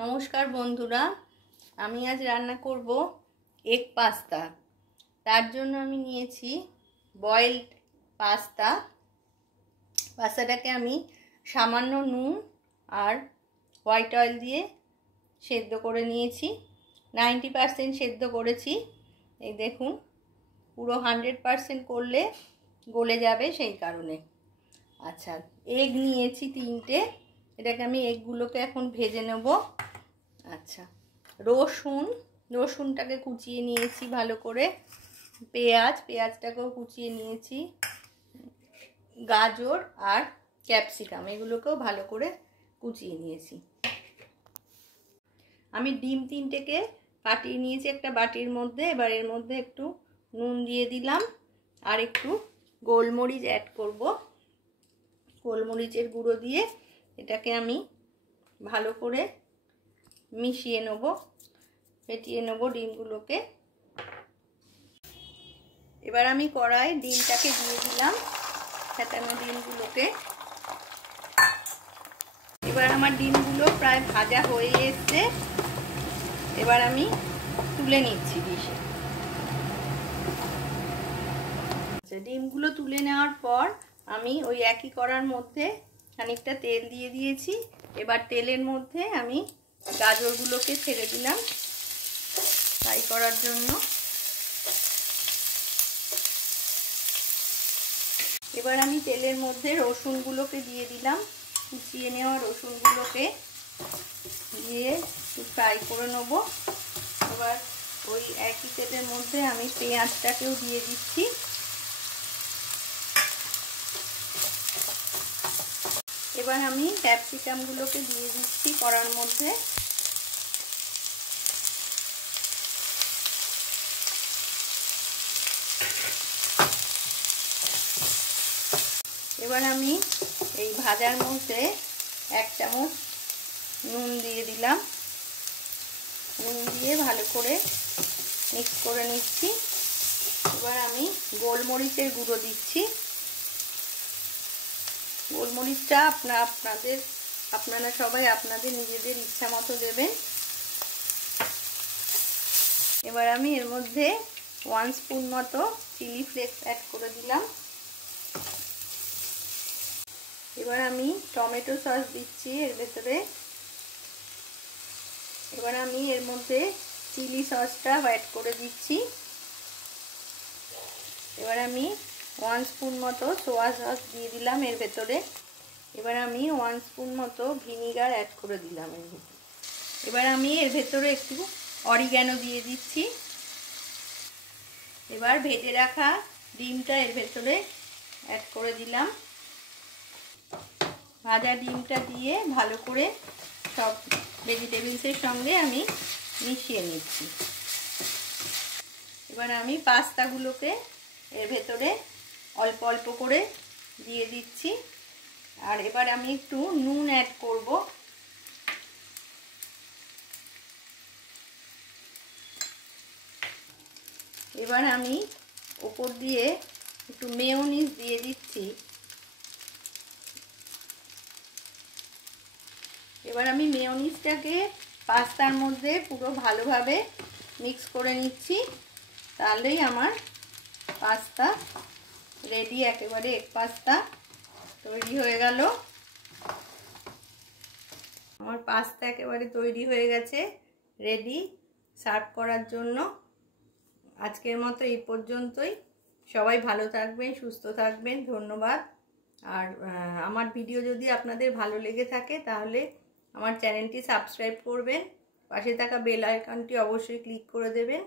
নমস্কার বন্ধুরা, আমি আজ রান্না করব এগ পাস্তা। তার জন্য আমি নিয়েছি বয়েলড পাস্তা। পাস্তাটাকে আমি সামান্য নুন আর হোয়াইট অয়েল দিয়ে সেদ্ধ করে নিয়েছি। 90% সেদ্ধ করেছি। এই দেখুন, পুরো 100% করলে গলে যাবে, সেই কারণে। আচ্ছা, এগ নিয়েছি 3টে। এটাকে আমি এগগুলোকে এখন ভেজে নেব। আচ্ছা, রসুনটাকে কুচিয়ে নিয়েছি ভালো করে। পেঁয়াজটাকেও কুচিয়ে নিয়েছি। গাজর আর ক্যাপসিকাম এগুলোকেও ভালো করে কুচিয়ে নিয়েছি। আমি ডিম 3টেকে ফাটিয়ে নিয়েছি একটা বাটির মধ্যে। এবার এর মধ্যে একটু নুন দিয়ে দিলাম আর একটু গোলমরিচ অ্যাড করব। গোলমরিচের গুঁড়ো দিয়ে এটাকে আমি ভালো করে মিশিয়ে নেব, ফেটিয়ে নেব ডিমগুলোকে। এবার আমি কড়াই ডিমটাকে দিয়ে দিলাম, ফেটানো ডিমগুলোকে। এবার আমার ডিমগুলো প্রায় ভাজা হয়ে এসছে। এবার আমি তুলে নিচ্ছি ডিশে। ডিমগুলো তুলে নেওয়ার পর আমি ওই একই কড়ার মধ্যে খানিকটা তেল দিয়ে দিয়েছি। এবার তেলের মধ্যে আমি গাজরগুলোকে ছেড়ে দিলাম ফ্রাই করার জন্য। এবার আমি তেলের মধ্যে রসুনগুলোকে দিয়ে দিলাম, কুচিয়ে নেওয়া রসুনগুলোকে দিয়ে একটু ফ্রাই করে নেব। এবার ওই একই তেলের মধ্যে আমি পেঁয়াজটাকেও দিয়ে দিচ্ছি। এবার আমি ক্যাপসিকামগুলোকে দিয়ে দিচ্ছি কড়ার মধ্যে। এবার আমি এই ভাজার মধ্যে 1 চামচ নুন দিয়ে দিলাম। নুন দিয়ে ভালো করে মিক্স করে নিচ্ছি। এবার আমি গোলমরিচের গুঁড়ো দিচ্ছি। গোলমরিচটা আপনারা সবাই আপনাদের নিজেদের ইচ্ছা মতো দেবেন। এবার আমি এর মধ্যে 1 স্পুন মতো চিলি ফ্লেক্স অ্যাড করে দিলাম। এবার আমি টমেটো সস দিচ্ছি এর ভেতরে। এবার আমি এর মধ্যে চিলি সসটা অ্যাড করে দিচ্ছি। এবার আমি 1 স্পুন মতো সোয়া সস দিয়ে দিলাম এর ভেতরে। এবার আমি 1 স্পুন মতো ভিনিগার অ্যাড করে দিলাম এর ভেতরে। এবার আমি এর ভেতরে একটু অরিগ্যানো দিয়ে দিচ্ছি। এবার ভেজে রাখা ডিমটা এর ভেতরে অ্যাড করে দিলাম। ভাজা ডিমটা দিয়ে ভালো করে সব ভেজিটেবলসের সঙ্গে আমি মিশিয়ে নিচ্ছি। এবার আমি পাস্তাগুলোকে এর ভেতরে অল্প অল্প করে দিয়ে দিচ্ছি। আর এবার আমি একটু নুন অ্যাড করব। এবার আমি ওপর দিয়ে একটু মেয়োনিজ দিয়ে দিচ্ছি। এবার আমি মেয়োনিজটাকে পাস্তার মধ্যে পুরো ভালোভাবে মিক্স করে নিচ্ছি। তাহলেই আমার পাস্তা রেডি, একেবারে এগ পাস্তা তৈরি হয়ে গেল। আমার পাস্তা একেবারে তৈরি হয়ে গেছে, রেডি সার্ভ করার জন্য। আজকের মতো এই পর্যন্তই। সবাই ভালো থাকবেন, সুস্থ থাকবেন। ধন্যবাদ। আর আমার ভিডিও যদি আপনাদের ভালো লেগে থাকে তাহলে আমার চ্যানেলটি সাবস্ক্রাইব করবেন। পাশে থাকা বেল আইকনটি অবশ্যই ক্লিক করে দেবেন।